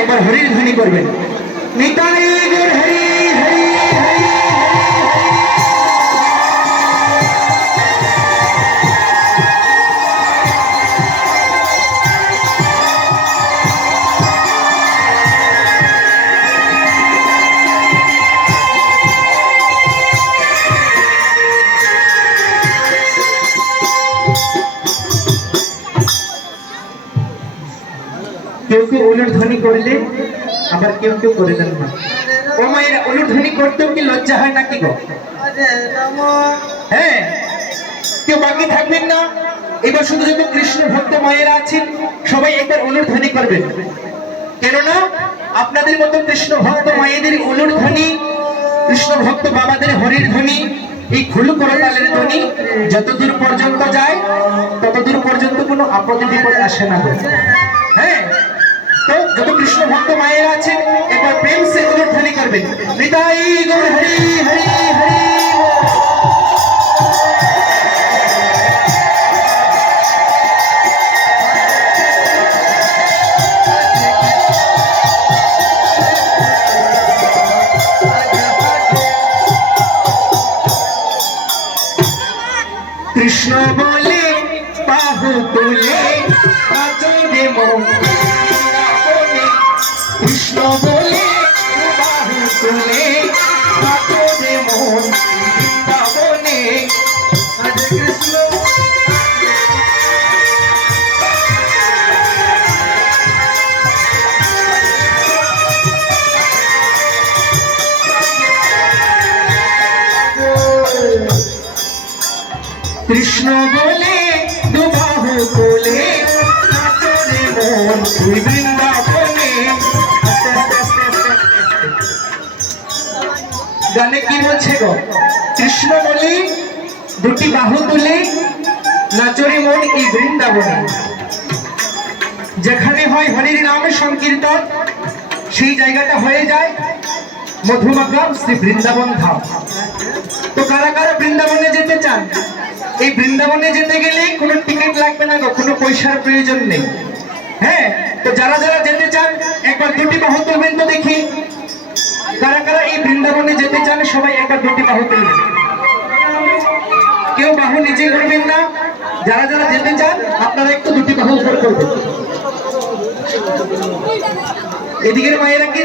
একবার হরির ধ্বনি করবেন। নিতাই গৌর হরি হরি হরি। কেউ কেউ অনুধ্বনি করলে আবার কেউ কেউ করে দেন না। ও মায়েরা অনুধ্বনি করতেও কি লজ্জা হয় নাকি গো? হ্যাঁ, কেউ বাকি থাকবেন না। এবার শুধু যত কৃষ্ণ ভক্ত মায়েরা আছেন সবাই একবার অনুধ্বনি করবেন, কেননা আপনাদের মতো কৃষ্ণ ভক্ত মায়েদের অনুধ্বনি, কৃষ্ণ ভক্ত বাবাদের হরির ধ্বনি, এই খুলু করতালের ধ্বনি যতদূর পর্যন্ত যায় ততদূর পর্যন্ত কোনো আপদ বিপদ আসে না। হ্যাঁ, তো যত কৃষ্ণ ভক্ত মায়েরা আছেন একবার প্রেম সে অনুধ্বনি করবেন। নিতাই গৌর হরি হরি হরি। কৃষ্ণ বলে বাহু তুলে বাজবে মন, কৃষ্ণ বলে বাহু তুলে বাজবে মন বৃন্দাবনে। হরে কৃষ্ণ কৃষ্ণ বলে দুবাহু কোলে নাচরে মন তুই বৃন্দাবনে। গানে কি বলছে গো? কৃষ্ণ বলে দুটি বাহু তুলে নাচরে মন এই বৃন্দাবনে। যেখানে হয় হরির নামে সংকীর্তন সেই জায়গাটা হয়ে যায় মধুমাখা শ্রী বৃন্দাবন ধাম। তো কারা কারা বৃন্দাবনে যেতে চান? এই বৃন্দাবনে যেতে গেলে কোনো টিকিট লাগবে না গো, কোনো পয়সার প্রয়োজন নেই। হ্যাঁ, তো যারা যারা যেতে চান একবার দুটি বাহু তুলবেন তো দেখি। কারা কারা এই বৃন্দাবনে যেতে চান সবাই একবার দুটি বাহু তুলবেন। কেউ বাহু নিচে করবেন না। যারা যারা যেতে চান আপনারা একটু দুটি বাহু উপর করবেন। এদিকের মায়েরা কি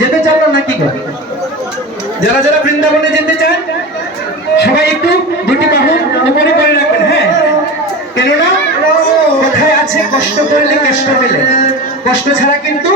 যেতে চান না নাকি গো? যারা যারা বৃন্দাবনে যেতে চান সবাই একটু দুটি বাহু উপরে করে রাখবেন। হ্যাঁ, কেননা কোথায় আছে কষ্ট করলে কষ্ট পেলে, কষ্ট ছাড়া কিন্তু